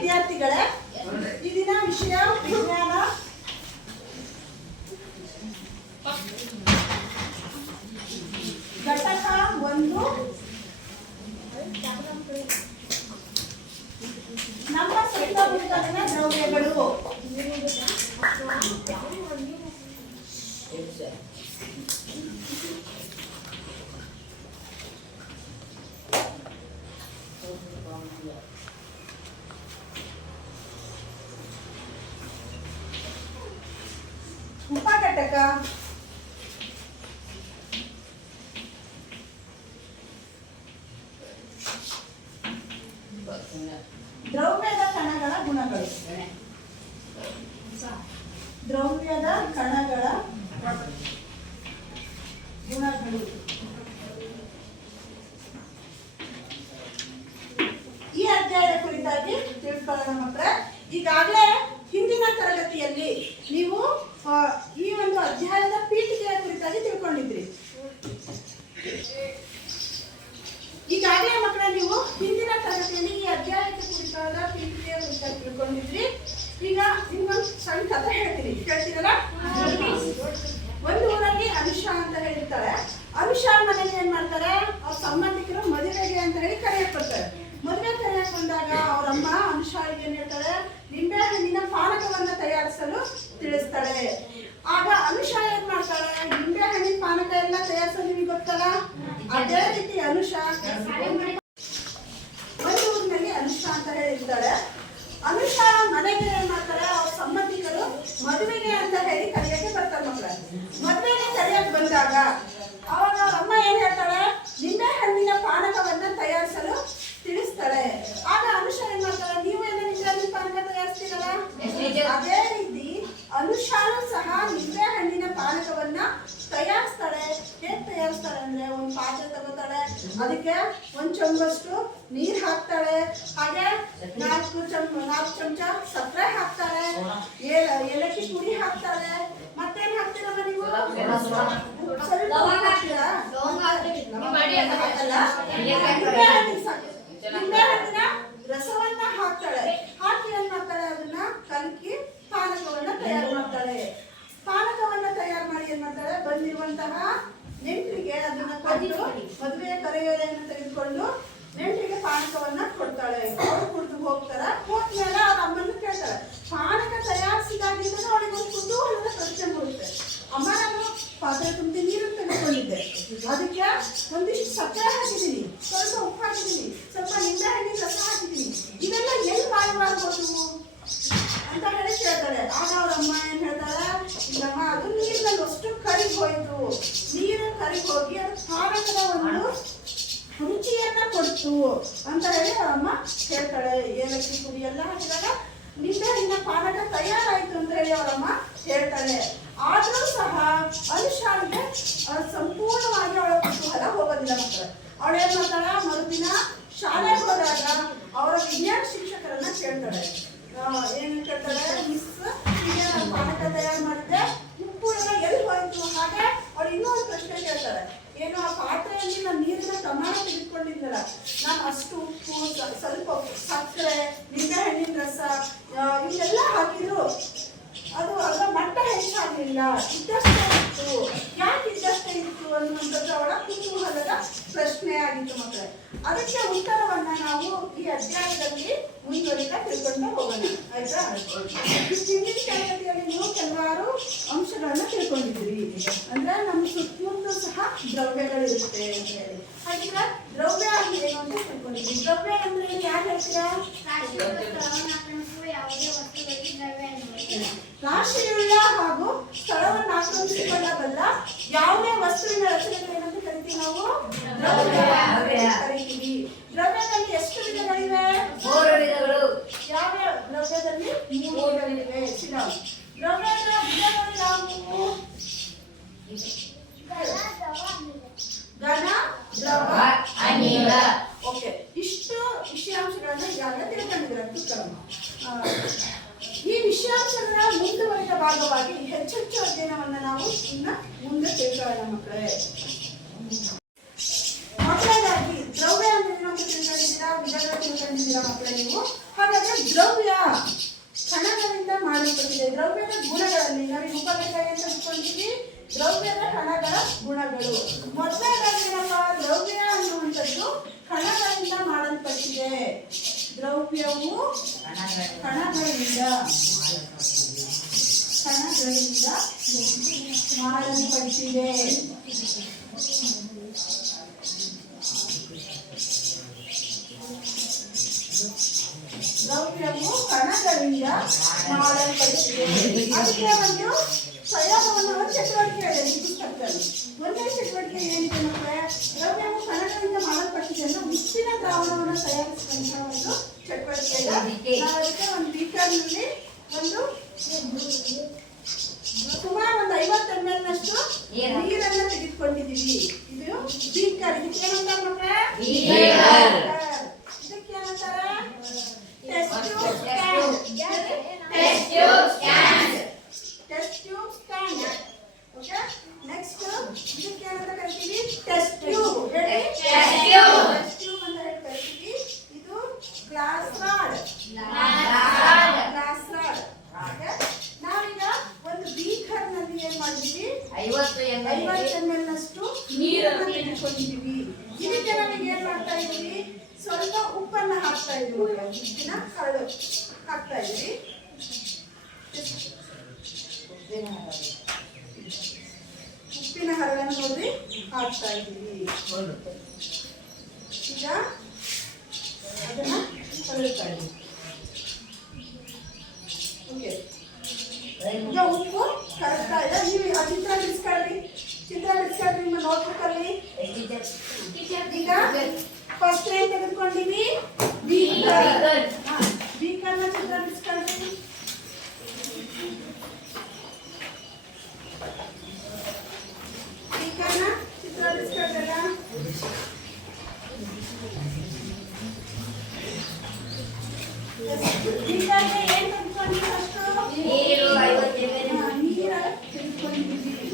ವಿದ್ಯಾರ್ಥಿಗಳೇ, ಈ ದಿನ ವಿಷಯ ವಿಜ್ಞಾನ. ಘಟಕ 1 ನಮ್ಮ ಸುತ್ತಮುತ್ತಲಿನ ದ್ರವ್ಯಗಳು. ಉಪಘಟಕ ದ್ರವ್ಯದ ಕಣಗಳ ಗುಣಗಳು. ದ್ರವ್ಯದ ಕಣಗಳ ಗುಣಗಳು. ಈ ಅಧ್ಯಾಯದ ಕುರಿತಾಗಿ ತಿಳ್ಕೊಳ್ಳೋಣ ಮಕ್ಕಳೇ. ಈಗಾಗಲೇ ಹಿಂದಿನ ತರಗತಿಯಲ್ಲಿ ನೀವು ಈ ಒಂದು ಅಧ್ಯಾಯದ ಪೀಠಿಕೆಯ ಕುರಿತಾಗಿ ತಿಳ್ಕೊಂಡಿದ್ರಿ. ಈಗಾಗಲೇ ಮಕ್ಕಳ ನೀವು ಹಿಂದಿನ ತರಗತಿಯಲ್ಲಿ ಈ ಅಧ್ಯಾಯಕ್ಕೆ ಕುರಿತಾದ ಪೀಠಿಕೆಯ ಕುರಿತಾಗಿ ತಿಳ್ಕೊಂಡಿದ್ರಿ. ಈಗ ನಿಮ್ಗೊಂದು ಸಣ್ಣ ಕಥೆ ಹೇಳ್ತೀನಿ, ಕೇಳ್ತೀರಲ್ಲ? ಒಂದು ಊರಲ್ಲಿ ಅನುಷಾ ಅಂತ ಹೇಳಿರ್ತಾರೆ. ಅನುಷಾ ಮನೆಗೆ ಏನ್ ಮಾಡ್ತಾರೆ, ಅವ್ರ ಸಂಬಂಧಿಕರು ಮದುವೆಗೆ ಅಂತ ಹೇಳಿ ಕರೆಯಕ್ ಬರ್ತಾರೆ. ಮದುವೆ ಕರೆಯಕ್ ಬಂದಾಗ ಅವರಮ್ಮ ಅನುಷಾಳಿಗೆ ಏನ್ ಹೇಳ್ತಾರೆ, ನಿಂಬೆ ಹಣ್ಣಿನ ಪಾನಕವನ್ನ ತಯಾರಿಸಲು ತಿಳಿಸ್ತಾಳೆ. ಆಗ ಅನುಷಾ ಏನ್ ಮಾಡ್ತಾಳೆ, ನಿಂಬೆ ಹಣ್ಣಿನ ಪಾನಕ ಎಲ್ಲ ತಯಾರಿಸೋದು ನಿಮಗೆ ಗೊತ್ತಲ್ಲ. ಅದೇ ರೀತಿ ಅನುಷಾ ಒಂದು ಊರಿನಲ್ಲಿ ಅನುಷಾ ಅಂತ ಹೇಳಿರ್ತಾಳೆ. ಅನುಷಾ ಮನೆಗೆ ಏನ್ ಮಾಡ್ತಾರೆ, ಅವ್ರ ಸಂಬಂಧಿಕರು ಮದುವೆಗೆ ಅಂತ ಹೇಳಿ ಕರೆಯಕ್ಕೆ ಬರ್ತಾರೆ ಮಕ್ಕಳ. ಮದುವೆಗೆ ಕರೆಯಕ್ಕೆ ಬಂದಾಗ ಅವಾಗ ಅವ್ರ ಅಮ್ಮ ಏನ್ ಹೇಳ್ತಾಳೆ, ನಿಂಬೆ ಹಣ್ಣಿನ ಪಾನಕವನ್ನ ತಯಾರಿಸಲು ತಿಳಿಸ್ತಾಳೆ. ಆಗ ಅನುಷಾ ಏನ್ ಮಾಡ್ತಾಳೆ, ನೀವು ಎಲ್ಲ ನಿಂಬೆ ಹಣ್ಣಿನ ಪಾನಕ ತಯಾರಿಸ್ತೀರಲ್ಲ, ಅದೇ ರೀತಿ ಅನುಷಾನು ಸಹ ನಿಂಬೆ ಹಣ್ಣಿನ ಪಾನಕವನ್ನ ತಯಾರಿಸ್ತಾಳೆ. ಹೇಗೆ ತಯಾರಿಸ್ತಾಳೆ ಅಂದ್ರೆ, ಒಂದು ಪಾತ್ರೆ ತಗೋತಾಳೆ, ಅದಕ್ಕೆ 1 ಚಮಚಷ್ಟು ನೀರು ಹಾಕ್ತಾಳೆ, ಹಾಗೆ 4 ಚಮಚ ಸಕ್ಕರೆ ಹಾಕ್ತಾಳೆ, ಏಲಕ್ಕಿ ಪುಡಿ ಹಾಕ್ತಾಳೆ. ಮತ್ತೇನ್ ಹಾಕ್ತೀರಮ್ಮ ನೀವು? ನಿಂಬೆ ಹಣ್ಣಿನ ರಸವನ್ನ ಹಾಕ್ತಾಳೆ. ಹಾಕಿ ಏನ್ ಮಾಡ್ತಾಳೆ, ಅದನ್ನ ಕಲಕಿ ಪಾನಕವನ್ನ ತಯಾರು ಮಾಡ್ತಾಳೆ. ಪಾನಕವನ್ನ ತಯಾರು ಮಾಡಿ ಏನ್ ಮಾಡ್ತಾಳೆ, ಬಂದಿರುವಂತಹ ನೆಂಟರಿಗೆ ಅದನ್ನ ಕೊಟ್ಟು ಮದುವೆ ಕರೆಯೋಲೆಯನ್ನು ತೆಗೆದುಕೊಂಡು ನೆಂಟರಿಗೆ ಪಾನಕವನ್ನ ಕೊಡ್ತಾಳೆ. ಅವ್ರು ಕುಡಿದು ಹೋಗ್ತಾರ. ಹೋದ್ಮೇಲೆ ಅವ್ರ ಅಮ್ಮನ ಕೇಳ್ತಾಳೆ, ಪಾನಕ ತಯಾರಿಸಿದಾಗಿಂದ ಅವಳಿಗೆ ಒಂದು ಕುತೂಹಲದ ಪ್ರಶ್ನೆ ಮೂಡುತ್ತೆ. ಅಮ್ಮ, ನಾನು ಪಾತ್ರೆ ತುಂಬಿ ನೀರು ತೆಗೆದುಕೊಂಡಿದ್ದೆ, ಅದಕ್ಕೆ ಒಂದಿಷ್ಟು ಸಕ್ಕರೆ ಹಾಕಿದ್ದೀನಿ, ಸ್ವಲ್ಪ ಉಪ್ಪು ಹಾಕಿದ್ದೀನಿ, ಸ್ವಲ್ಪ ನಿಂಬೆ ಹಣ್ಣಿನ ರಸ ಹಾಕಿದ್ದೀನಿ, ಇವೆಲ್ಲ ಎಲ್ಲಿ ಮಾಡಬಾರ್ಬೋದು ಅಂತ ಹೇಳಿ ಕೇಳ್ತಾಳೆ. ಆಗ ಅವ್ರ ಅಮ್ಮ ಏನ್ ಹೇಳ್ತಾಳೆ, ಇಲ್ಲಮ್ಮ, ಅದು ನೀರಿನಲ್ಲಿ ಅಷ್ಟು ಕರಿಗ್ ಹೋಯ್ತು, ನೀರು ಕರಿಗ್ ಹೋಗಿ ಅದು ಪಾನಕದ ಒಂದು ರುಚಿಯನ್ನ ಕೊಡ್ತು ಅಂತ ಹೇಳಿ ಅವರಮ್ಮ ಹೇಳ್ತಾಳೆ. ಏಲಕ್ಕಿ ಪುಡಿ ಎಲ್ಲ ಹಾಕಿದಾಗ ನಿಂಬೆ ಹಣ್ಣಿನ ಪಾನಕ ತಯಾರಾಯ್ತು ಅಂತ ಹೇಳಿ ಅವರಮ್ಮ ಹೇಳ್ತಾಳೆ. ಆದ್ರೂ ಸಹ ಅನುಷಾಳಿಗೆ ಸಂಪೂರ್ಣವಾಗಿ ಅವಳ ಕುತೂಹಲ ಹೋಗೋದಿಲ್ಲ ಮಕ್ಕಳು. ಅವಳು ಏನ್ ಮಾಡ್ತಾಳ, ಮರುದಿನ ಶಾಲೆಗೆ ಹೋದಾಗ ಅವರ ವಿಜ್ಞಾನ ಶಿಕ್ಷಕರನ್ನ ಕೇಳ್ತಾಳೆ. ಏನ್ ಕೇಳ್ತಾಳೆ, ಮಿಸ್, ಹೀಗೆ ನಾನು ಪಾನಕ ತಯಾರು ಮಾಡಿದ್ದೆ, ಉಪ್ಪು ಎಲ್ಲ ಎಲ್ಲಿ ಹೋಯ್ತು? ಹಾಗೆ ಅವಳು ಇನ್ನೂ ಒಂದು ಪ್ರಶ್ನೆ ಕೇಳ್ತಾಳೆ, ಏನು ಆ ಪಾತ್ರೆಯಲ್ಲಿ ನಾನು ನೀರಿನ ಪ್ರಮಾಣ ತೆಗೆದುಕೊಂಡಿದ್ದಲ್ಲ, ನಾನು ಅಷ್ಟು ಉಪ್ಪು, ಸ್ವಲ್ಪ ಸಕ್ಕರೆ, ನಿಂಬೆ ಹಣ್ಣಿನ ರಸ ಇವನ್ನೆಲ್ಲ ಹಾಕಿದ್ರು ಅದು ಅದರ ಮಟ್ಟ ಹೆಚ್ಚಾಗಲಿಲ್ಲ, ಇದ್ದಷ್ಟೇ ಇತ್ತು. ಯಾಕೆ ಇದ್ದಷ್ಟೇ ಇತ್ತು ಅನ್ನುವಂಥದ್ದು ಅವಳ ಕುತೂಹಲದ ಪ್ರಶ್ನೆ ಆಗಿತ್ತು ಮಕ್ಕಳೇ. ಅದಕ್ಕೆ ಉತ್ತರವನ್ನ ನಾವು ಈ ಅಧ್ಯಾಯದಲ್ಲಿ ಮುಂದುವರಿತಾ ತಿಳ್ಕೊಂಡು ಹೋಗೋಣ, ಆಯ್ತಾ? ಹಿಂದಿನ ತರಗತಿಯಲ್ಲಿ ನೀವು ಕೆಲವಾರು ಅಂಶಗಳನ್ನ ತಿಳ್ಕೊಂಡಿದ್ದೀರಿ. ಅಂದ್ರೆ ನಮ್ಮ ಸುತ್ತಮುತ್ತ ಸಹ ದ್ರವ್ಯಗಳಿರುತ್ತೆ ಅಂತ ಹೇಳಿ. ಹಾಗಿದ್ರೆ ದ್ರವ್ಯ ಅಂದ್ರೆ ಏನು ಅಂತ ತಿಳ್ಕೊಂಡಿದ್ದೀವಿ. ದ್ರವ್ಯ ಅಂದ್ರೆ ಯಾರು ಹೇಳ್ತೀರಾ? ರಾಶಿಯುಳ್ಳ ಹಾಗೂ ಸ್ಥಳವನ್ನು ಆಕ್ರಮಿಸಿಕೊಳ್ಳಬಲ್ಲ ಯಾವುದೇ ವಸ್ತುವಿನ ರಚನೆಗಳು ಏನಂತ ಕರಿತೀವಿ ನಾವು? ದ್ರವ್ಯ ಕರಿತೀವಿ. ದ್ರವ್ಯದಲ್ಲಿ ಎಷ್ಟು ವಿಧಗಳಿವೆ? 3 ವಿಧಗಳು. ಯಾವ ದ್ರವ್ಯದಲ್ಲಿ? 3 ವಿಧಗಳಿವೆ. ದ್ರವ್ಯದ ವಿಧಗಳು ಯಾವುವು? ಘನ, ದ್ರವ, ಅನಿಲ. ಓಕೆ, ಇಷ್ಟು ವಿಷಯಾಂಶಗಳನ್ನ ಈಗಾಗಲೇ ತಿಳ್ಕೊಂಡಿದ್ದೀರ. ಈ ವಿಷಯಾಂಶಗಳ ಮುಂದುವರಿದ ಭಾಗವಾಗಿ ಹೆಚ್ಚೆಚ್ಚು ಅಧ್ಯಯನವನ್ನ ನಾವು ಇನ್ನ ಮುಂದೆ ತಿಳ್ಕೊಳ್ಳೋಣ ಮಕ್ಕಳೇ. ಮೊದಲನೇದಾಗಿ ದ್ರವ್ಯ ಅಂದ್ರೆ ಏನು ಅಂತ ತಿಳ್ಕೊಂಡಿದ್ದೀರಾ, ವಿಧಗಳು ತಿಳ್ಕೊಂಡಿದ್ದೀರಾ ಮಕ್ಕಳೇ ನೀವು. ಹಾಗಾದ್ರೆ ದ್ರವ್ಯ ಕಣಗಳಿಂದ ಮಾಡಲ್ಪಟ್ಟಿದೆ. ದ್ರವ್ಯದ ಗುಣಗಳಲ್ಲಿ ನಾವು ಉಪಲೇಖ ಅಂತ ತಿಳ್ಕೊಂಡಿದ್ದೀವಿ. ದ್ರವ್ಯದ ಕಣಗಳ ಗುಣಗಳು. ಮೊದಲನೇದಾಗಿನಪ್ಪ ದ್ರವ್ಯ ಅನ್ನುವಂಥದ್ದು ಕಣಗಳಿಂದ ಮಾಡಲ್ಪಟ್ಟಿದೆ. ದ್ರವ್ಯವು ಕಣಗಳಿಂದ ಮಾಡಲ್ಪಟ್ಟಿದೆ. ದ್ರವ್ಯವು ಕಣಗಳಿಂದ ಮಾಡಲ್ಪಟ್ಟಿದೆ. ಅದಕ್ಕೆ ಒಂದು ಪ್ರಯೋಗವನ್ನು ಒಂದು ಚಟುವಟಿಕೆ ಇದೆ ಈ ಪುಸ್ತಕದಲ್ಲಿ. ಒಂದೇ ಚಟುವಟಿಕೆ ಏನಿದೆ ಅಂದ್ರೆ ದ್ರವ್ಯವು ಕಣಗಳಿಂದ ಮಾಡಲ್ಪಟ್ಟಿದೆ ಅಂದ್ರೆ ಉಪ್ಪಿನ ದ್ರಾವಣವನ್ನು ತಯಾರಿಸುವಂತಹ ಒಂದು ಚಟುವಟಿಕೆ ಇದೆ. ನಾವು ಅದಕ್ಕೆ ಒಂದು ಬೀಕರ್ನಲ್ಲಿ ಒಂದು ಸುಮಾರು ಒಂದು 50 ml ನಷ್ಟು ನೀರನ್ನು ತೆಗೆದುಕೊಂಡಿದ್ದೀವಿ. ಇದು ಬೀಕರ್. ಇದಕ್ಕೆ ಏನಂತಾರೆ ಮಕ್ಕಳೇ? ಇದಕ್ಕೆ ಏನಂತಾರೆ? Test tube stand. Okay, next ಇದಕ್ಕೆ ಏನಂತ ಕರಿತೀವಿ? Test tube. ಹೇಳಿ, ಟೆಸ್ಟ್ ಟ್ಯೂಬ್ ಅಂತ ಹೇಳಿ ಕರಿತೀವಿ. ಇದು ಗ್ಲಾಸ್ ರಾಡ್. ಓಕೆ, ನಾವೀಗ ಒಂದು ಬೀಕರ್ ನಲ್ಲಿ ಏನ್ ಮಾಡಿದೀವಿ? 50 ml ನಷ್ಟು ನೀರನ್ನು ತೆಗೆದುಕೊಂಡಿದ್ದೀವಿ. ಇದಕ್ಕೆ ನಮಗೆ ಏನ್ ಮಾಡ್ತಾ ಇದೀವಿ? ಸ್ವಲ್ಪ ಉಪ್ಪನ್ನ ಹಾಕ್ತಾ ಇದೀವಿ. ಉಪ್ಪಿನ ಹರಳು ಹಾಕ್ತಾ ಇದೀವಿ. ಉಪ್ಪಿನ ಹರಳನ್ನು ನೋಡಿ ಹಾಕ್ತಾ ಇದ್ದೀವಿ. ಈಗ ಅದನ್ನ ಕಲುತ್ತಾ ಇದ್ದೀವಿ. ಓಕೆ, ಈಗ ಉಪ್ಪು ಕರಗ್ತಾ ಇದೆ. ನೀವು ಆ ಚಿತ್ರ ಬಿಡಿಸ್ಕೊಳ್ಳಿ ನಿಮ್ಮ ನೋಟ್ಬುಕ್ ಅಲ್ಲಿ. ಈಗ ಫಸ್ಟ್ ಏನ್ ತೆಗೆದುಕೊಂಡಿವಿ? ಬೀಕರ್ನ ಚಿತ್ರ ಬಿಡಿಸ್ಕೊಳ್ಳಿ. ಬೀಕರ್ನ ಚಿತ್ರ ಬಿಡಿಸ್ಕೊಳ್ಳಲ್ಲ. ಬೀಕರ್ಗೆ ಏನ್ ತೆಗೆದುಕೊಂಡಿವಿ? ಅಷ್ಟು ನೀರು 50 ml. ನೀರು ತೆಗೆದುಕೊಂಡಿದ್ದೀವಿ.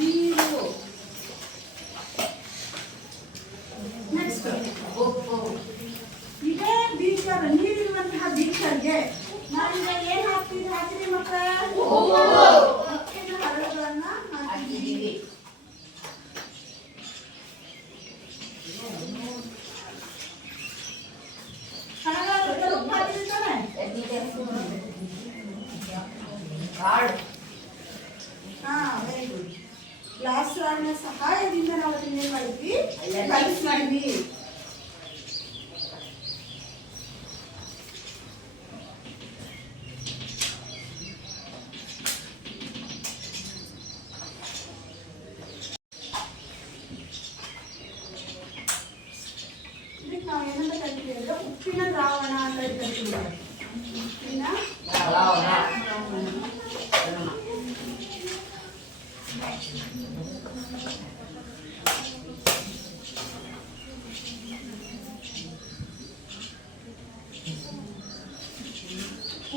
ನೀರು. ನೆಕ್ಸ್ಟ್ ಉಪ್ಪು. ಇದೇ ಬೀಕರ್, ನೀರಿರುವಂತಹ ಬೀಕರ್ಗೆ ನಾವೀಗ ಏನ್ ಹಾಕಿದ್ರಿ ಮಕ್ಕಳೇ? ಉಪ್ಪಿನ ಹರಳುಗಳನ್ನ ಹಾಕಿದ್ದೀವಿ. ಹಣಗಾರ ಉಪ್ಪು ಹಾಕಿರ್ತಾನೆ. Very good. ಗ್ಲಾಸ್ ರಾಡ್ನ ಸಹಾಯದಿಂದ ನಾವು ಅದನ್ನ ಏನ್ ಮಾಡಿದ್ವಿ? ಕಲಿಸಿದ್ವಿ. ಇದಕ್ಕೆ ನಾವು ಏನಂತ ಕರಿತೀವಿ ಅಂದ್ರೆ ಉಪ್ಪಿನ ದ್ರಾವಣ ಅಂತ ಕರಿತೀವಿ. ಉಪ್ಪಿನ ದ್ರಾವಣ.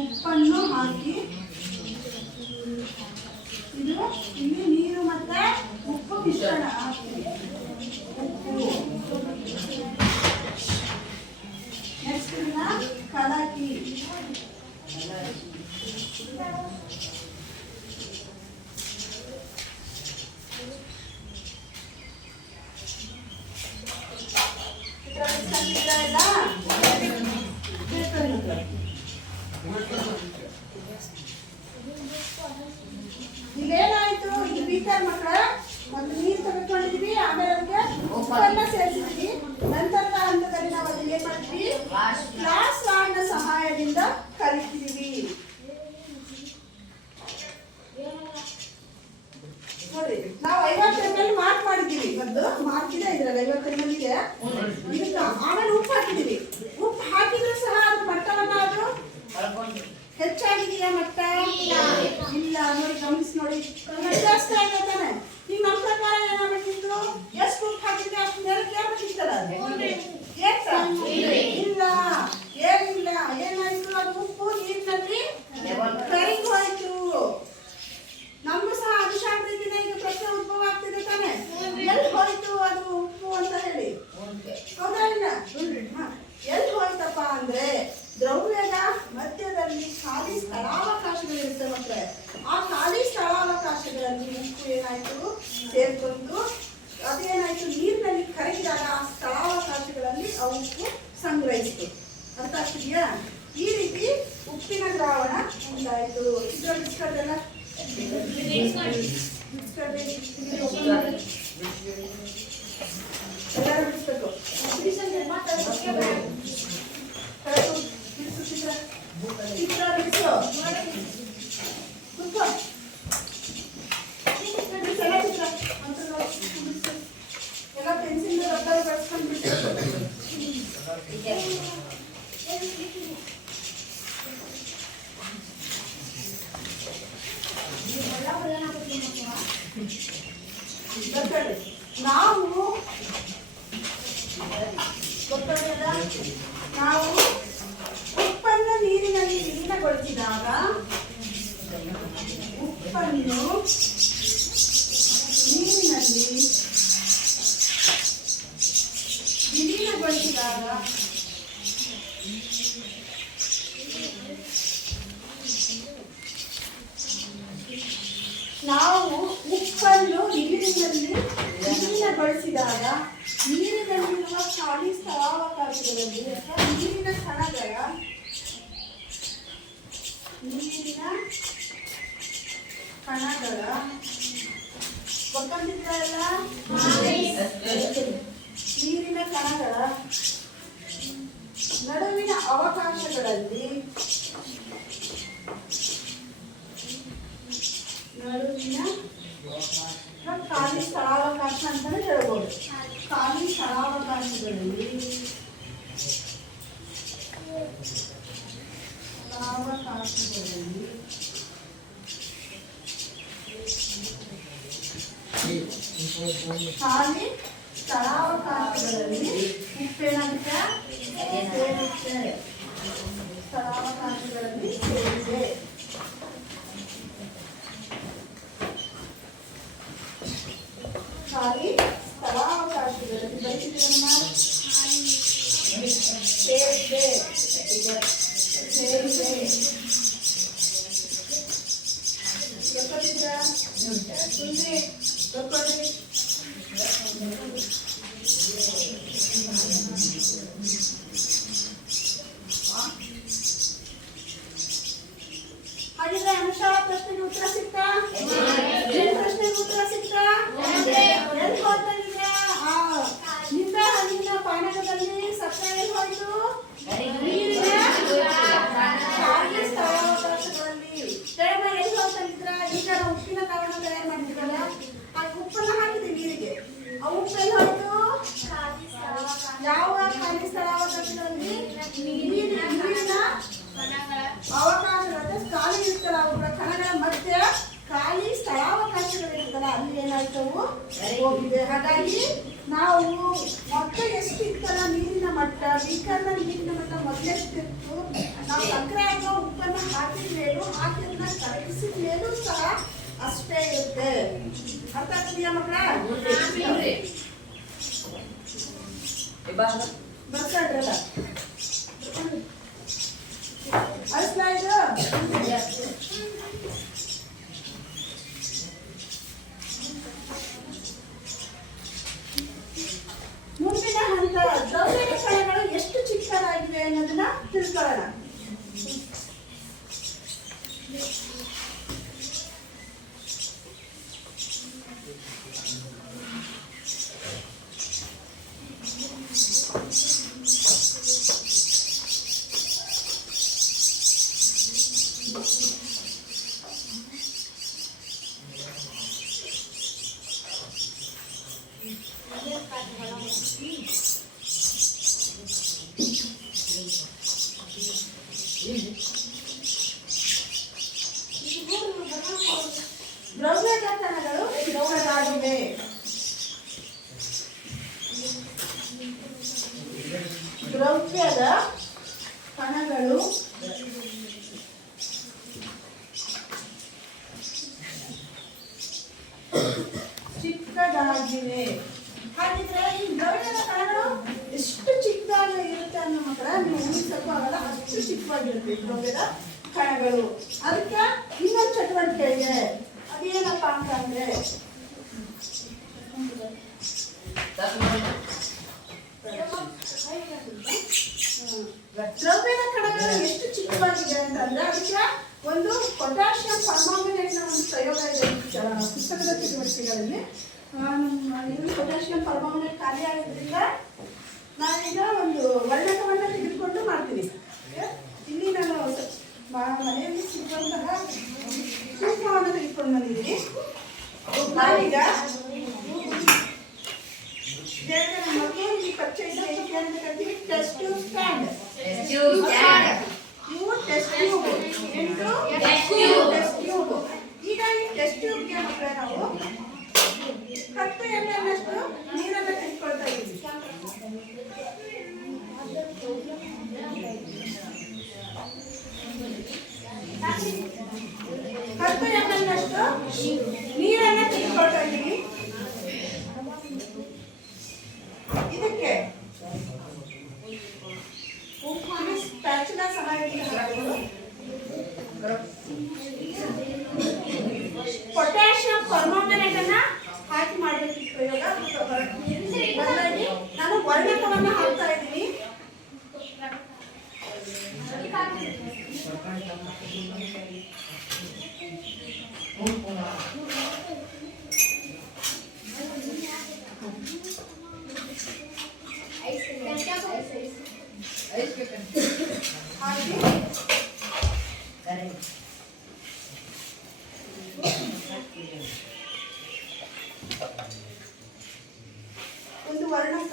ಉಪ್ಪನ್ನು ಹಾಕಿ ಇದು ಇಲ್ಲಿ ನೀರು ಮತ್ತೆ ಉಪ್ಪು ಮಿಶ್ರಣ ಹಾಕ್ತೀವಿ. ಉಪ್ಪು. ನೆಕ್ಸ್ಟ್ ಇದನ್ನ ಕಲಕಿ. ಇಲ್ಲೇನಾಯ್ತು? ಇದು ಬೀಕರ್ ಮಕ್ಕಳ ಒಂದು ನೀರು ತೆಗೆದುಕೊಂಡಿದ್ವಿ, ಆಮೇಲೆ ಅದಕ್ಕೆ ಉಪ್ಪನ್ನ ಸೇರಿಸಿದ್ವಿ. ನಂತರದ ಹಂತದಲ್ಲಿ ನಾವು ಅದನ್ನ ಏನ್ ಮಾಡ್ತೀವಿ? ಗ್ಲಾಸ್ ರಾಡ್ನ ಸಹಾಯದಿಂದ ಕಲಿತಿದೀವಿ. ನೋಡಿ, ನಾವು 50 ml ಮಾರ್ಕ್ ಮಾಡಿದ್ದೀವಿ. ಒಂದು ಮಾರ್ಕ್ ಇದೆ ಇದ್ರಲ್ಲಿ, 50 ml ಇದೆ. ಇದಕ್ಕೆ ಆಮೇಲೆ ಉಪ್ಪು ಹಾಕಿದೀವಿ. ಉಪ್ಪು ಹಾಕಿದ್ರು ಸಹ ಅದ್ರ ಮಟ್ಟವನ್ನ ಅದು ಹೆಚ್ಚಾಗಿದೆಯಾ? ಮಟ್ಟ ಇಲ್ಲ. ನೋಡಿ, ಗಮನಿಸಿ ನೋಡಿ, ಜಾಸ್ತಿ ಆಗತ್ತಾನೆ. ಈಗ ನಮ್ಮ ಪ್ರಕಾರ ಏನಾಗಬೇಕಿತ್ತು? ಎಷ್ಟು ಉಪ್ಪು ಹಾಕಿದ್ರೆ ಅಷ್ಟು ಮೇಲಕ್ಕೆ ಏರ್ಬೇಕಿತ್ತಲ್ಲ. ಇಲ್ಲ, ಏನಿಲ್ಲ. ಏನಾಯ್ತು? ಅದು ಸಂಗ್ರಹಿಸಿತು. ಅರ್ಥ ಆಗ್ತಿದೆಯಾ? ಈ ರೀತಿ ಉಪ್ಪಿನ ದ್ರಾವಣ ಉಂಟಾಯಿತು. ಇದರಲ್ಲಿ ಬಿಸ್ಕಟ್ಟೆಲ್ಲ ಎಲ್ಲರೂ ಬಿಡಿಸ್ಬೇಕು. ಚಿತ್ರ ಬಿಡಿಸು. ಎಲ್ಲ ಪೆನ್ಸಿಲ್ ರಬ್ಬರ್ ಬಳಸ್ಕೊಂಡು ಬಿಟ್ಟು ನಾವು ಉಪ್ಪನ್ನು ನೀರಿನಲ್ಲಿ ವಿಲೀನಗೊಳಿಸಿದಾಗ ನೀರಿನಲ್ಲಿರುವ ಖಾಲಿ ಸ್ಥಳಾವಕಾಶಗಳಲ್ಲಿ ಅಥವಾ ನೀರಿನ ಕಣಗಳ ಗೊತ್ತಿದ್ರಲ್ಲ, ನೀರಿನ ಕಣಗಳ ನಡುವಿನ ಅವಕಾಶಗಳಲ್ಲಿ ಖಾಲಿ ಸ್ಥಳಾವಕಾಶ ಅಂತಾನೆ ಹೇಳ್ಬೋದು. ಖಾಲಿ ಸ್ಥಳಾವಕಾಶಗಳಲ್ಲಿ ಉಪ್ಪೇನಾಗುತ್ತೆ? ಸ್ಥಳಾವಕಾಶಗಳಲ್ಲಿ ಸೇರಿದೆ. ಖಾಲಿ ಸ್ಥಳಾವಕಾಶಗಳಲ್ಲಿ ಬಯಸಿದ್ರಮ್ಮ ಸೇರಿದೆ. ಗೊತ್ತಿದ್ರ ಸುಂದ್ರಿ ಗೊತ್ತಿ ಹಾಗಿದ್ರೆ ಅಂಶ ಪ್ರಶ್ನೆಗೆ ಉತ್ತರ ಸಿಗ್ತಾ? ಪ್ರಶ್ನೆಗೆ ಉತ್ತರ ಸಿಗ್ತಾ? ಎಲ್ಲಿ ಹೋಗ್ತಾಯಿದ್ರ? ನಿಂಬೆ ಹಣ್ಣಿನ ಪಾನಕದಲ್ಲಿ ಸಕ್ಕರೆ ಎಲ್ಲಿ ಹೋಯ್ತು? ಖಾಲಿ ಸ್ಥಳಾವಕಾಶಗಳಲ್ಲಿ. ಎಲ್ಲಿ ಹೋಗ್ತಾಯಿದ್ರ? ಈಗ ನಾವು ಉಪ್ಪಿನ ದ್ರಾವಣ ತಯಾರು ಮಾಡಿದ್ರಲ್ಲ, ಆ ಉಪ್ಪನ್ನ ಹಾಕಿದ್ವಿ ನೀರಿಗೆ. ಆ ಉಪ್ಪು ಎಲ್ಲಿ ಹೋಯ್ತು? ಯಾವ ಖಾಲಿ ಸ್ಥಳಾವಕಾಶಗಳಲ್ಲಿ? ನೀರಿನ ಅವಕಾಶಗಳ ಖಾಲಿ ಇರ್ತಲ್ಲ, ಅವುಗಳ ಕಣಗಳ ಮಧ್ಯೆ ಖಾಲಿ ಸ್ಥಳಾವಕಾಶಗಳಿರ್ತಲ್ಲ, ಅಲ್ಲಿ ಏನಾಯ್ತವು ಹೋಗಿದೆ. ಹಾಗಾಗಿ ನಾವು ಮೊತ್ತ ಎಷ್ಟಿತ್ತಲ್ಲ ನೀರಿನ ಮಟ್ಟ, ಬೀಕರ್ನ ನೀರಿನ ಮಟ್ಟ ಮೊದಲೆಷ್ಟಿತ್ತು, ನಾವು ಸಕ್ಕರೆ ಆಗೋ ಉಪ್ಪನ್ನು ಹಾಕಿದ ಅದನ್ನ ಕರಗಿಸಿದ ಮೇಲೂ ಸಹ ಅಷ್ಟೇ ಇರುತ್ತೆ. ಅರ್ಥ ಆಗ್ತಿದೆಯಾ ಮಕ್ಕಳ? ಬರ್ತಾಡ್ರಲ್ಲ ಅಷ್ಟಾ ಇದು. ಮುಂದಿನ ಹಂತ ದ್ರವ್ಯದ ಕಣಗಳು ಎಷ್ಟು ಚಿಕ್ಕದಾಗಿವೆ ಅನ್ನೋದನ್ನ ತಿಳ್ಕೊಳ್ಳೋಣ. ದ್ರವ್ಯದ ಕಣಗಳು ಚಿಕ್ಕದಾಗಿವೆ. ದ್ರವ್ಯದ ಕಣಗಳು ಚಿಕ್ಕದಾಗಿವೆ. ಹಾಗಿದ್ರೆ ಈ ದ್ರವ್ಯದ ಕಣಗಳು ಎಷ್ಟು ಚಿಕ್ಕದಾಗಿ ಇರುತ್ತೆ ಅನ್ನೋ ಮಕ್ಕಳ ನೀವು ಊಹಿಸಕ್ಕೂ ಆಗಲ್ಲ, ಅಷ್ಟು ಚಿಕ್ಕವಾಗಿರುತ್ತೆ ದ್ರವ್ಯದ ಕಣಗಳು. ಅದಕ್ಕೆ ಇನ್ನೊಂದು ಚಟುವಟಿಕೆ ಇದೆ. ಅದೇನಪ್ಪ ಅಂತಂದ್ರೆ ದ್ರವ್ಯದ ಕಣಗಳು ಎಷ್ಟು ಚಿಕ್ಕವಾಗಿದೆ ಅಂತಂದ್ರೆ ಅದಕ್ಕೆ ಒಂದು ಪೊಟ್ಯಾಷಿಯಂ ಪರ್ಮಾಂಗನೇಟ್ನ ಒಂದು ಪ್ರಯೋಗ ಇದೆ ಪುಸ್ತಕದ ಚಟುವಟಿಕೆಗಳಲ್ಲಿ. ಪೊಟ್ಯಾಷಿಯಂ ಪರ್ಮಾಂಗನೇಟ್ ಖಾಲಿ ಆಗೋದ್ರಿಂದ ನಾನೀಗ ಒಂದು ವರ್ಣಕವನ್ನು ತೆಗೆದುಕೊಂಡು ಮಾಡ್ತೀನಿ. ಇಲ್ಲಿ ನಾನು ಮನೆಯಲ್ಲಿ ಸಿಗುವಂತಹ ಸೂಕ್ಷ್ಮವನ್ನು ತೆಗೆದುಕೊಂಡು ಬಂದಿದ್ದೀನಿ. ನಾನೀಗ ಮಕ್ಕಳು ಪರಿಚಯ ಕರಿತೀವಿ ಟೆಸ್ಟ್ ಟ್ಯೂಬ್ ಸ್ಟ್ಯಾಂಡ್. ಇವು ಟೆಸ್ಟ್ ಟ್ಯೂಬ್ ಟೆಸ್ಟ್ ಟ್ಯೂಬ್. ಈಗ ಈ ಟೆಸ್ಟ್ ಟ್ಯೂಬ್ಗೆ ಮಕ್ಕಳೇ ನಾವು 10 ml ಅಷ್ಟು ನೀರನ್ನು ತೆಗೆದುಕೊಳ್ತಾ ಇದ್ದೀವಿ. 10 ml ಅಷ್ಟು ನೀರನ್ನು ತೆಗೆದುಕೊಳ್ತಾ ಇದ್ದೀವಿ. ಇದಕ್ಕೆ ಸ್ಪ್ಯಾಚುಲ ಸಹಾಯದಿಂದ ಪೊಟ್ಯಾಷಿಯಂ ಪರ್ಮಾಂಗನೇಟ್ ಅನ್ನ ಹಾಕಿ ಮಾಡಬೇಕಿತ್ತು ಪ್ರಯೋಗ. ನಾನು ವರ್ಣಕವನ್ನು ಹಾಕ್ತಾ ಇದ್ದೀನಿ. ಒಂದು ವರ್ಣಕ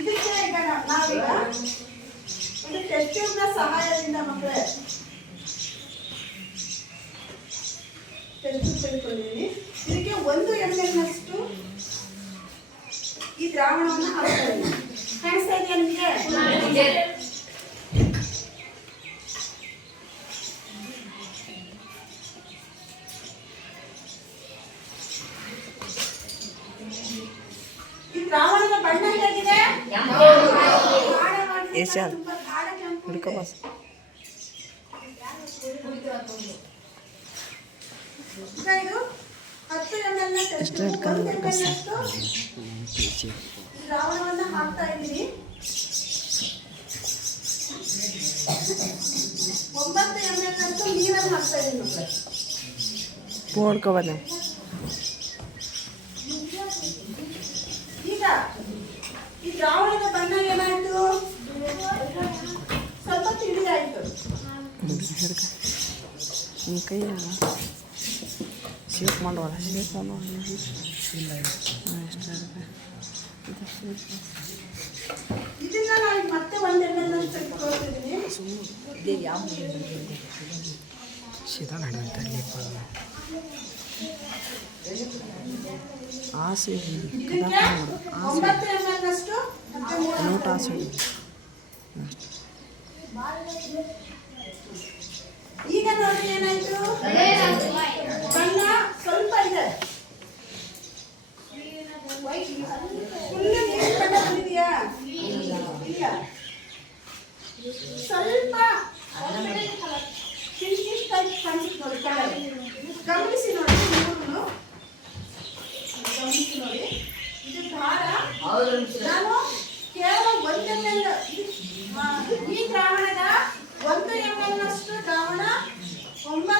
ಇದಕ್ಕೆ ಈಗ ನಾವೀಗ ಒಂದು ಟೆಸ್ಟ್ ಟ್ಯೂಬ್ನ ಸಹಾಯದಿಂದ ಮಕ್ಕಳೇ ಟೆಸ್ಟ್ ಟ್ಯೂಬ್ ತೆಗೆದುಕೊಂಡಿದ್ದೀನಿ. ಇದಕ್ಕೆ 1 ml ನಷ್ಟು ಈ ದ್ರಾವಣವನ್ನು ಹಾಕ್ತಾ ಇದ್ದೀನಿ. ಕಾಣಿಸ್ತಾ ಇದೆಯಾ ನಿಮಗೆ? ಈ ದ್ರಾವಣದ ಬಣ್ಣ ಹೇಗಿದೆ? ಇದು 10 ml ದ್ರಾವಣವನ್ನು ಹಾಕ್ತಾ ಇದ್ದೀನಿ. 9 ml ನಷ್ಟು ನೀರನ್ನು ಹಾಕ್ತಾ ಇದ್ದೀನಿ. ಈಗ ಈ ದ್ರಾವಣದ ಬಣ್ಣ ಏನಾಯ್ತು? ಸ್ವಲ್ಪ ತಿಳಿಯಾಯ್ತು. ಶೇಪ್ ಮಾಡೋಣ ಇದನ್ನ ನಾನು ಮತ್ತೆ 1 ml ಅಷ್ಟು ತೆಗೆದುಕೊಳ್ತಿದ್ದೀನಿ. ಸೀದಾ ನಡೆಯುತ್ತೆ ಆಸೆ ಇದಕ್ಕೆ 9 ml ಅಷ್ಟು ನೋಟ್ ಆಸೆ ಈಗ ನೋಡಿ ಏನಾಯ್ತು? ಬಣ್ಣ ಸ್ವಲ್ಪ ಇದೆ. ಫುಲ್ ನೀರು ಬಣ್ಣ ಬಂದಿದೆಯಾ? ಇಲ್ಲ. ಸ್ವಲ್ಪ ಪಿಂಕಿಶ್ ಟೈಪ್ ಕಾಣಿಸುತ್ತೆ ನೋಡಿ ಕಲರ್. ಗಮನಿಸಿ ನೋಡಿ ಮೂರನ್ನು ಗಮನಿಸಿ ನೋಡಿ. ಇದು ದಾರ. ನಾನು ಕೇವಲ 1 ml ಈ ದ್ರಾವಣದ 1 ml ನಷ್ಟು ದ್ರಾವಣ 9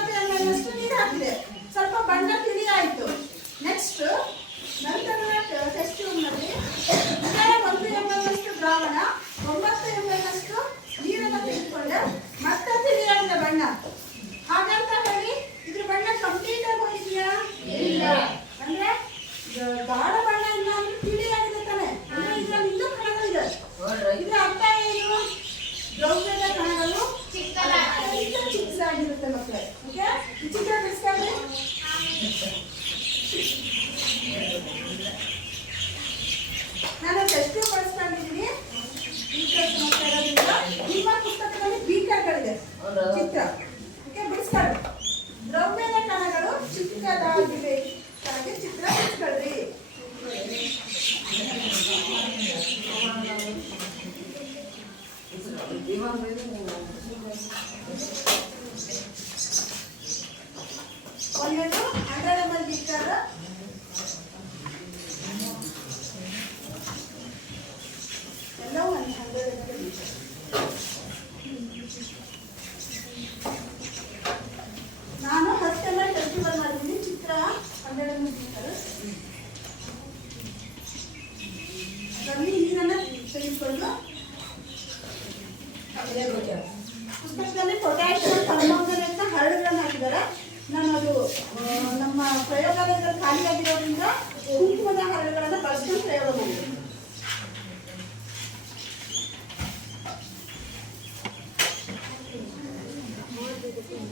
ನಮ್ಮ ಪ್ರಯೋಗಾಲಯದಲ್ಲಿ ಖಾಲಿಯಾಗಿರೋದ್ರಿಂದ ಕುಂಕುಮದ ಹರಳುಗಳನ್ನು ಬಳಸ್ಕೊಂಡು ಪ್ರಯೋಗ ಮಾಡಿ.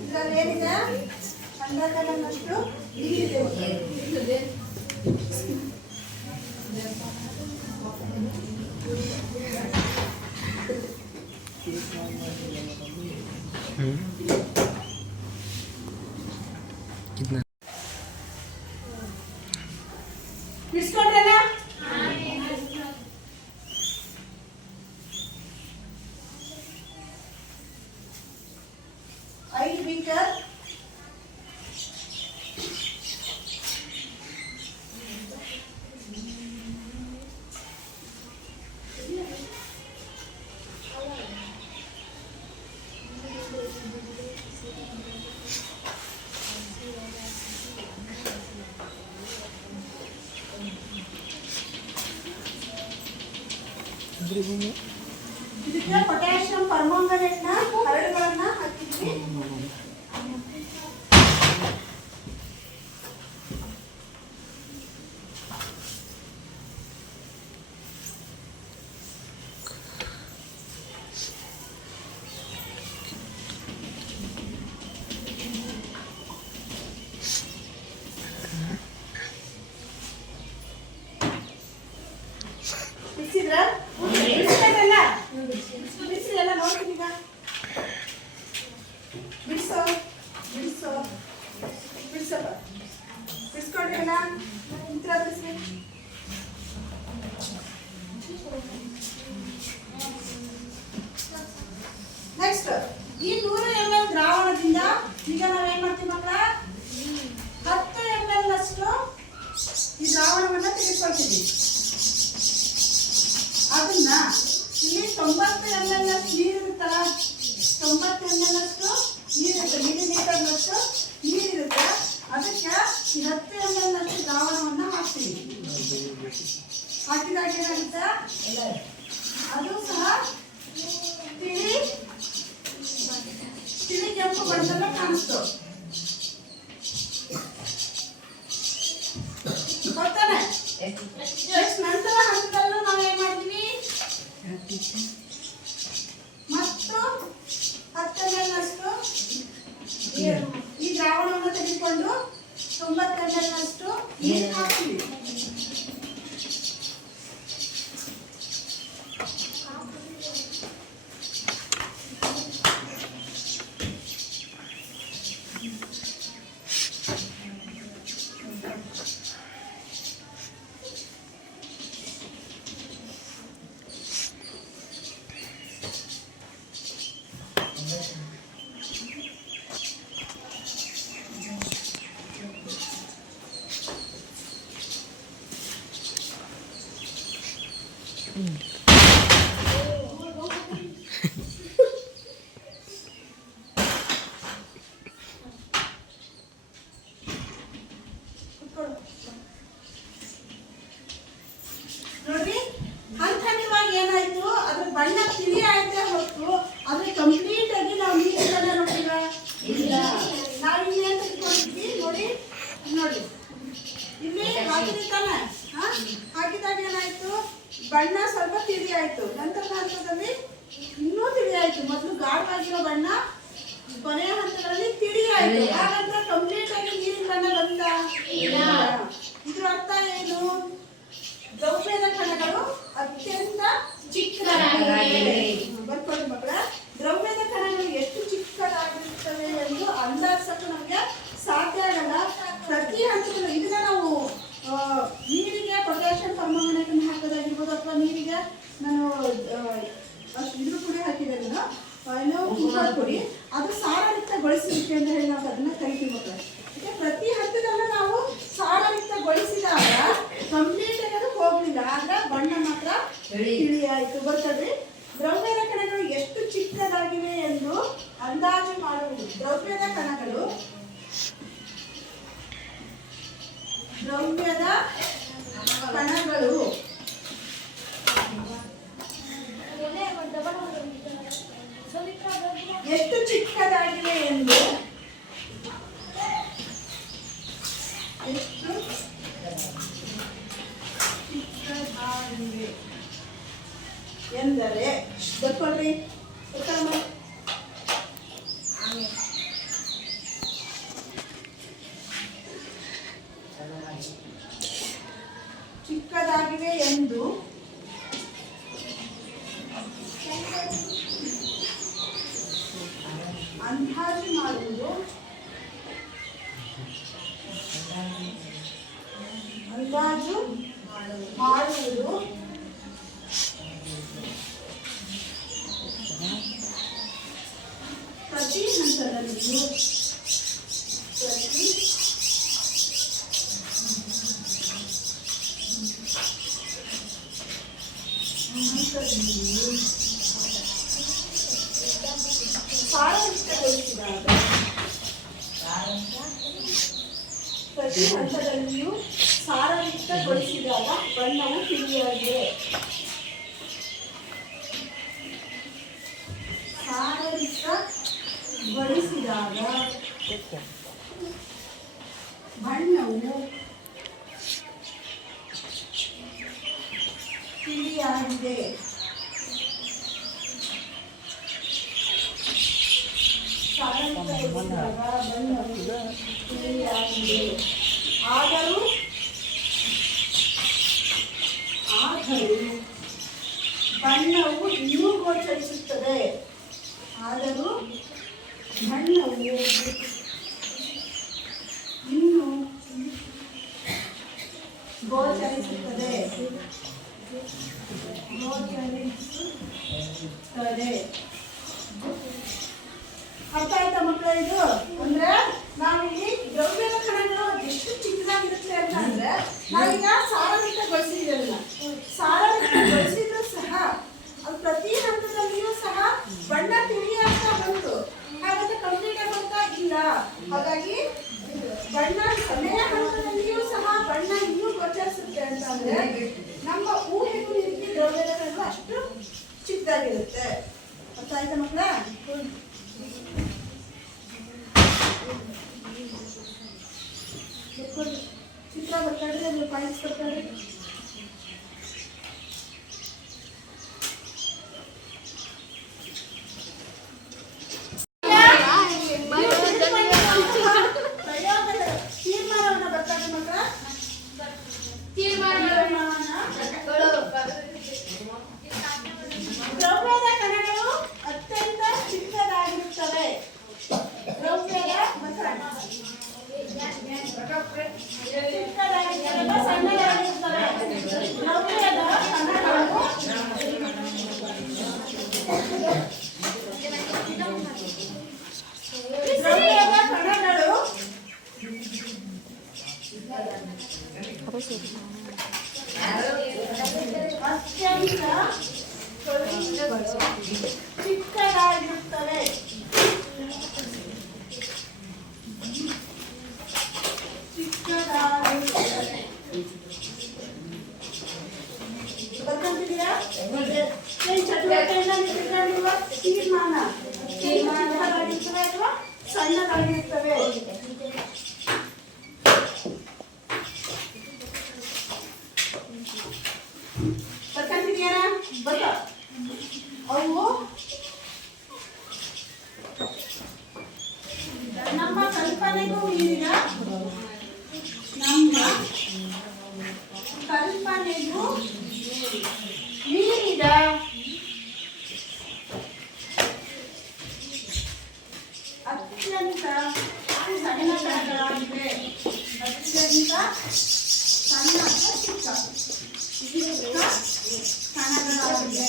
ಇದರಲ್ಲಿ ಏನಿದೆ? ಅಂಡಕಲನಷ್ಟು ನೀರಿದೆ. ಬಿಡಿಸ್ಕೊಂಡ್ರಲ್ಲ? 5 ಬೀಕರ್ ಇದಕ್ಕೆ ಪೊಟ್ಯಾಷಿಯಂ ಪರ್ಮಾಂಗನೇಟ್ನ ಹರಳುಗಳನ್ನ ಹಾಕಿದ್ವಿ. ಬಿಡಿಸಿದ್ರ? ಬಿಡಿಸ್ಬೇಕಲ್ಲ? ಬಿಡಿಸಿದೆಲ್ಲ ನೋಡ್ತೀನಿ ಈಗ. ಬಿಡಿಸೋ ಬಿಡಿಸೋ ಬಿಡಿಸಪ್ಪ. ಬಿಡಿಸ್ಕೊಂಡ್ರಿ ಅಲ್ಲ? ಇಂತ್ರ ಬಿಡಿಸಿ. ನೆಕ್ಸ್ಟ್ ಈ 100 ml ದ್ರಾವಣದಿಂದ ಈಗ ನಾವೇನ್ ಮಾಡ್ತೀವಿ ಮಕ್ಕಳ? 10 ml ಅಷ್ಟು ಈ ದ್ರಾವಣವನ್ನ ತೆಗೆದುಕೊಳ್ತೀವಿ. ಅದನ್ನ ಇಲ್ಲಿ 90 ml ಅಷ್ಟು ನೀರು ಇರುತ್ತಲ್ಲ, 90 ml ಅಷ್ಟು ನೀರಿರುತ್ತೆ, ಮಿಲಿಲೀಟರ್ನಷ್ಟು ನೀರಿರುತ್ತೆ. ಅದಕ್ಕೆ 10 ml ಅಷ್ಟು ದ್ರಾವಣವನ್ನ ಹಾಕ್ತೀವಿ. ಹಾಕಿದಾಗ ಏನಾಗುತ್ತೆ? ಅದು ಸಹ ತಿಳಿ ಕೆಂಪು ಬಣ್ಣದಲ್ಲಿ ಕಾಣಿಸ್ತು. ಗೊತ್ತಾನೆ? ನಂತರ ಹಂತದಲ್ಲೂ ನಾವು ಏನ್ ಮಾಡ್ತೀವಿ? ಮತ್ತು 10 ml ಅಷ್ಟು ಈ ದ್ರಾವಣವನ್ನು ತೆಗೆದುಕೊಂಡು 90 ml ಅಷ್ಟು ನೀರು ಹಾಕ್ತೀವಿ. ನೋಡ್ರಿ, ಹಂತವಾಗಿ ಏನಾಯ್ತು? ಅದ್ರ ಬಣ್ಣ ತಿಳಿ ಆಯ್ತೆ ಹೊತ್ತು ಅದ್ರ ಕಂಪ್ಲೀಟ್ ಆಗಿ ನಾವು ನೀರನ್ನ ನೋಡಿಲ್ಲ. ನಾವು ಇಲ್ಲಿ ಏನ್ ತೆಗೆದುಕೊಂಡಿದ್ವಿ ನೋಡಿ, ನೋಡಿ ಇಲ್ಲಿ ಹಾಕಿರ್ತಾನೆ. ಹಾಕಿದಾಗ ಏನಾಯ್ತು? ಬಣ್ಣ ಸ್ವಲ್ಪ ತಿಳಿ ಆಯ್ತು. ನಂತರ ಹಂತದಲ್ಲಿ ಇನ್ನೂ ತಿಳಿ ಆಯ್ತು. ಮೊದಲು ಗಾಢವಾಗಿರೋ ಬಣ್ಣ ಕೊನೆಯ ಹಂತಗಳಲ್ಲಿ ತಿಳಿ ಆಯ್ತು. ಹಾಗಂತ ಕಂಪ್ಲೀಟ್ ಆಗಿ ನೀರಿನ ಬಣ್ಣ ಬಂದ? ಇದ್ರ ಅರ್ಥ ಏನು? ದ್ರವ್ಯದ ಕಣಗಳು ಅತ್ಯಂತ ಚಿಕ್ಕದಾಗಿವೆ. ಬರ್ಕೊಳ್ಳಿ ಮಕ್ಕಳ, ದ್ರವ್ಯದ ಕಣಗಳು ಎಷ್ಟು ಚಿಕ್ಕದಾಗಿರುತ್ತವೆ ಎಂದು ಅಂದಾಜಿಸಲು ನಮಗೆ ಸಾಧ್ಯ ಆಗಲ್ಲ. ಪ್ರತಿ ಹಂತದಲ್ಲೂ ಇದನ್ನ ನಾವು ನೀರಿಗೆ ಪೊಟ್ಯಾಷಿಯಂ ಪರ್ಮಾಂಗನೇಟನ್ನು ಹಾಕೋದಾಗಿರ್ಬೋದು, ಅಥವಾ ನೀರಿಗೆ ನಾನು ಅಷ್ಟು ಇದ್ರ ಪುಡಿ ಹಾಕಿದ್ದೇನೆ, ಕುಕ್ಕರ್ ಪುಡಿ, ಅದು ಸಾರಯುಕ್ತಗೊಳಿಸುವಿಕೆ ಅಂತ ಹೇಳಿ ನಾವು ಅದನ್ನ ಕರಿತೀವಿ ಮಕ್ಕಳ. ಪ್ರತಿ ಹಂತದಲ್ಲೂ ನಾವು ಸಾರಯುಕ್ತಗೊಳಿಸಿದಾಗ ಕಂಪ್ಲೀಟ್ ಆಗಿ ಹೋಗ್ಲಿಲ್ಲ, ಆಗ ಬಣ್ಣ ಮಾತ್ರ ತಿಳಿ ಆಯ್ತು. ಬರ್ತದೆ. ದ್ರವ್ಯದ ಕಣಗಳು ಎಷ್ಟು ಚಿಕ್ಕದಾಗಿವೆ ಎಂದು ಅಂದಾಜು ಮಾಡುವುದು. ದ್ರವ್ಯದ ಕಣಗಳು ಎಷ್ಟು ಚಿಕ್ಕದಾಗಿವೆ ಎಂದು ಎಂದು ಅಂದಾಜು ಮಾಡುವುದು ಪ್ರತಿ ಹಂತದಲ್ಲಿಯೂ ಸಾರಯುಕ್ತಗೊಳಿಸಿದಾಗ ಬಣ್ಣವು ತಿಳಿಯಾಗಿದೆ. ಸಾರಯುಕ್ತಗೊಳಿಸಿದಾಗ ಬಣ್ಣವು ತಿಳಿಯಾಗಿದೆ. ಸಾರಯುಕ್ತಗೊಳಿಸಿದಾಗ ಬಣ್ಣವು ತಿಳಿಯಾಗಿದೆ. ಆದರೂ ಬಣ್ಣವು ಇನ್ನೂ ಗೋಚರಿಸುತ್ತದೆ. ಆದರೂ ಬಣ್ಣವು ಇನ್ನೂ ಗೋಚರಿಸುತ್ತದೆ. ಅರ್ಥ ಆಯ್ತಾ ಮಕ್ಕಳ? ಇದು ಅಂದ್ರೆ ನಾವಿಲ್ಲಿ ದ್ರವ್ಯದ ಕಣಗಳು ಎಷ್ಟು ಚಿಕ್ಕದಾಗಿರುತ್ತೆ ಅಂತ ಅಂದ್ರೆ ನಾವೀಗ ಸಾರಯುಕ್ತಗೊಳಿಸಿದ್ರಲ್ಲ, ಸಾರಯುಕ್ತಗೊಳಿಸಿದ್ರು ಸಹ ಅದು ಪ್ರತಿ ಹಂತದಲ್ಲಿಯೂ ಸಹ ಬಣ್ಣ ತಿಳಿಯಾಗ್ತಾ ಬಂತು. ಹಾಗಾದ್ರೆ ಕಂಪ್ಲೀಟ್ ಆಗುತ್ತಾ ಇಲ್ಲ. ಹಾಗಾಗಿ ಬಣ್ಣ ಸಮಯ ಹಂತದಲ್ಲಿಯೂ ಸಹ ಬಣ್ಣ ಇನ್ನೂ ಗೋಚರಿಸುತ್ತೆ ಅಂತ ಅಂದ್ರೆ ನಮ್ಮ ಊಹೆಗೂ ರೀತಿ ದ್ರವ್ಯದ ಕಣಗಳು ಅಷ್ಟು ಚಿಕ್ಕದಾಗಿರುತ್ತೆ. ಅರ್ಥ ಆಯ್ತಾ ಮಕ್ಕಳ? ಚಿತ್ರ ಬರ್ತಾಡ್ರಿ, ಅದು ಪಾಯಿಂಟ್ಸ್ ಬರ್ತಾಡ್ರಿ. ತೀರ್ಮಾನವನ್ನ ಬರ್ತಾಡ್ರಿ ಮಕ್ಕಳ. ದ್ರವ್ಯದ ಕಣಗಳು ಅತ್ಯಂತ ಚಿಕ್ಕದಾಗಿರುತ್ತವೆ. ದ್ರವ್ಯದ ಚಿಕ್ಕದಾಗಿರುತ್ತವೆ. ಬರ್ಕೊಂತಿದ್ದೀರಾ? ತೀರ್ಮಾನ ಚಿಕ್ಕದಾಗಿರ್ತವೆ ಅಥವಾ ಸಣ್ಣದಾಗಿರ್ತವೆ. ಬರ್ಕೊಂತಿದ್ದೀರಾ? ಬರ್ಕ ಅವು ನಮ್ಮ ಕಲ್ಪನೆಗೂ ಮೀರಿದ ಅತ್ಯಂತ ಸಣ್ಣ ಕಣಗಳಾಗಿವೆ. ಅತ್ಯಂತ ಸಣ್ಣ ಚಿಕ್ಕ ಕಣಗಳಾಗಿವೆ.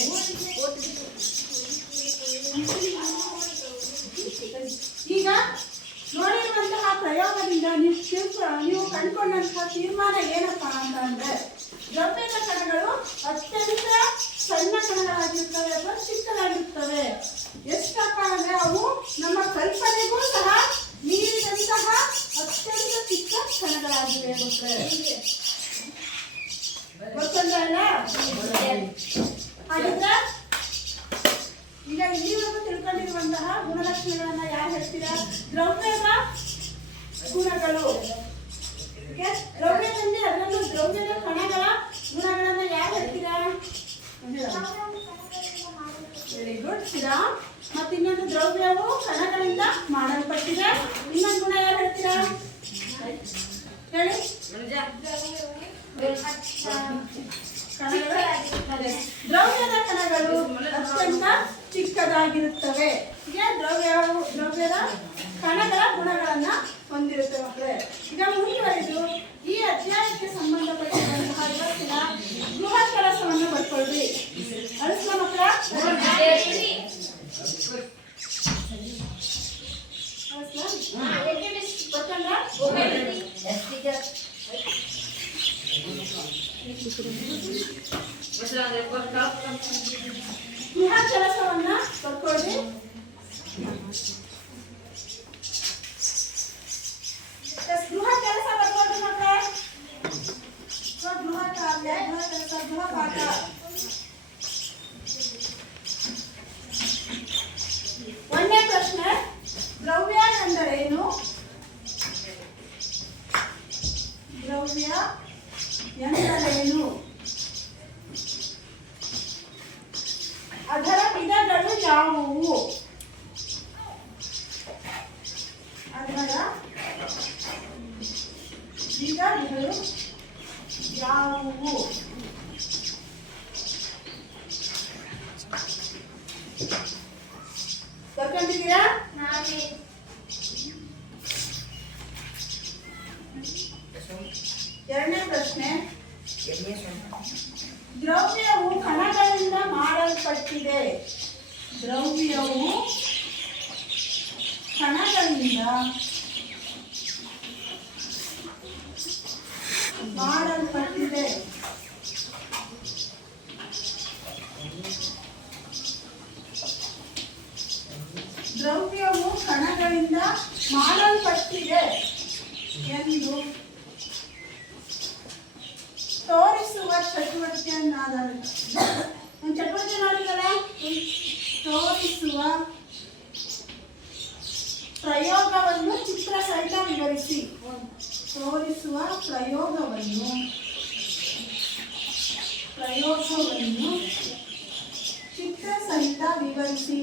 ಈಗ ನೋಡಿರುವಂತಹ ಪ್ರಯೋಗದಿಂದ ನೀವು ಕಂಡುಕೊಂಡಂತಹ ತೀರ್ಮಾನ ಏನಪ್ಪಾ ಅಂತ ಅಂದ್ರೆ ದ್ರವ್ಯದ ಕಣಗಳು ಅತ್ಯಂತ ಸಣ್ಣ ಕಣಗಳಾಗಿರ್ತವೆ ಅಥವಾ ಚಿಕ್ಕದಾಗಿರ್ತವೆ. ಎಷ್ಟಪ್ಪ ಅಂದ್ರೆ ಅವು ನಮ್ಮ ಕಲ್ಪನೆಗೂ ಸಹ ಮೀರಿದಂತಹ ಅತ್ಯಂತ ಚಿಕ್ಕ ಕಣಗಳಾಗಿವೆ. ಗೊತ್ತಲ್ಲ? ಹಾಗಿದ್ರೆ ಈಗ ಇಲ್ಲಿವರೆಗೂ ತಿಳ್ಕೊಂಡಿರುವಂತಹ ಗುಣಲಕ್ಷಣಗಳನ್ನ ಯಾರು ಹೇಳ್ತೀರಾ? ದ್ರವ್ಯದ ಗುಣಗಳು. ದ್ರವ್ಯದಲ್ಲಿ ಅದರಲ್ಲೂ ದ್ರವ್ಯದ ಕಣಗಳ ಗುಣಗಳನ್ನ ಯಾರು ಹೇಳ್ತೀರಾ? Very good Shriram. ಮತ್ತೆ ಇನ್ನೊಂದು ದ್ರವ್ಯವು ಕಣಗಳಿಂದ ಮಾಡಲ್ಪಟ್ಟಿದೆ. ಇನ್ನೊಂದು ಗುಣ ಯಾರು ಹೇಳ್ತೀರಾ? ಹೇಳಿ. ದ್ರವ್ಯದ ಕಣಗಳು ಅತ್ಯಂತ ಚಿಕ್ಕದಾಗಿರುತ್ತವೆ. ಈಗ ದ್ರವ್ಯದ ಕಣಗಳ ಗುಣಗಳನ್ನ ಹೊಂದಿರುತ್ತೆ ಮಕ್ಕಳೇ. ಈಗ ಮುಂದುವರೆದು ಈ ಅಧ್ಯಾಯಕ್ಕೆ ಸಂಬಂಧಪಟ್ಟಂತಹ ಇವತ್ತಿನ ಗೃಹ ಕೆಲಸವನ್ನು ಬರ್ಕೊಳ್ರಿ. ಅಳಿಸ್ಲ ಮಕ್ಕಳ ಗೃಹ ಕೆಲಸವನ್ನ ಬರ್ಕೊಳ್ರಿ. ಗೃಹ ಕೆಲಸ ಬರ್ಕೊಳ್ರಿ ಮಕ್ಕಳೇ. ಗೃಹ ಕಾರ್ಯ, ಗೃಹ ಕೆಲಸ, ಗೃಹ ಪಾಠ. ಒಂದನೇ ಪ್ರಶ್ನೆ, ದ್ರವ್ಯ ಎಂದರೇನು? ದ್ರವ್ಯ ಎಂದರೇನು? ಅದರ ವಿಧಗಳು ಯಾವುವು? ಅದರ ವಿಧಗಳು ಯಾವುವು? ಬರ್ಕೊಂಡಿದ್ದೀರಾ? ಎರಡನೇ ಪ್ರಶ್ನೆ, ದ್ರವ್ಯವು ಕಣಗಳಿಂದ ಮಾಡಲ್ಪಟ್ಟಿದೆ. ದ್ರವ್ಯವು ಕಣಗಳಿಂದ ಮಾಡಲ್ಪಟ್ಟಿದೆ. ದ್ರವ್ಯವು ಕಣಗಳಿಂದ ಮಾಡಲ್ಪಟ್ಟಿದೆ ಎಂದು ತೋರಿಸುವ ಚಟುವಟಿಕೆಯನ್ನಾಧಾರಿತ. ಒಂದು ಚಟುವಟಿಕೆ ಮಾಡಿದಲ್ಲ, ತೋರಿಸುವ ಪ್ರಯೋಗವನ್ನು ಚಿತ್ರ ಸಹಿತ ವಿವರಿಸಿ. ತೋರಿಸುವ ಪ್ರಯೋಗವನ್ನು ಚಿತ್ರ ಸಹಿತ ವಿವರಿಸಿ.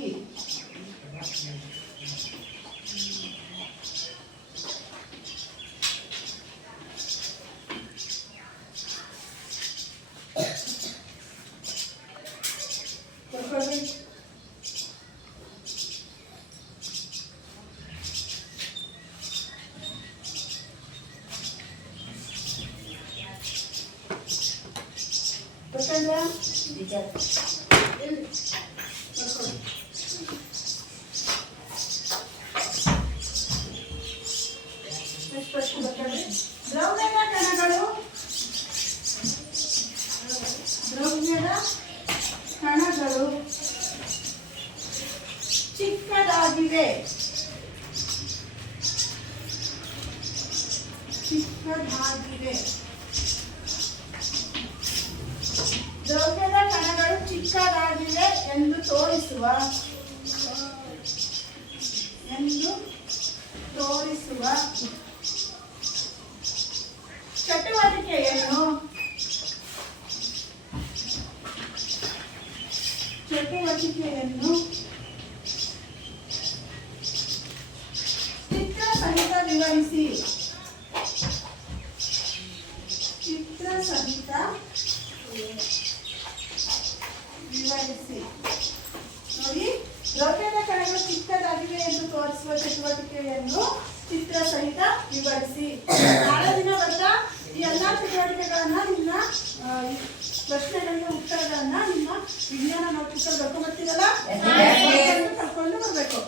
ದ್ರವ್ಯದ ಕಣಗಳು ಚಿಕ್ಕದಾಗಿವೆ. ದ್ರವ್ಯದ ಕಣಗಳು ಚಿಕ್ಕದಾಗಿವೆ ಎಂದು ತೋರಿಸುವ ಚಟುವಟಿಕೆಯನ್ನು ಚಿತ್ರ ಸಹಿತ ವಿವರಿಸಿ. ನೋಡಿ, ದ್ರವ್ಯದ ಕಣಗಳು ಚಿಕ್ಕದಾಗಿವೆ ಎಂದು ತೋರಿಸುವ ಚಟುವಟಿಕೆಯನ್ನು ಚಿತ್ರ ಸಹಿತ ವಿವರಿಸಿ. ನಾಳೆ ದಿನ ಬರ್ತಾ ಈ ಎಲ್ಲಾ ಚಟುವಟಿಕೆಗಳನ್ನ ನಿಮ್ಮ ಪ್ರಶ್ನೆಗಳಿಗೆ ಉತ್ತರಗಳನ್ನ ನಿಮ್ಮ ವಿಜ್ಞಾನ ನೋಟ್ಬುಕ್ ಅಲ್ಲಿ ಬರ್ಕೊಂಡ್ಬರ್ತೀರಲ್ಲ, ಕರ್ಕೊಂಡು ಬರ್ಬೇಕು.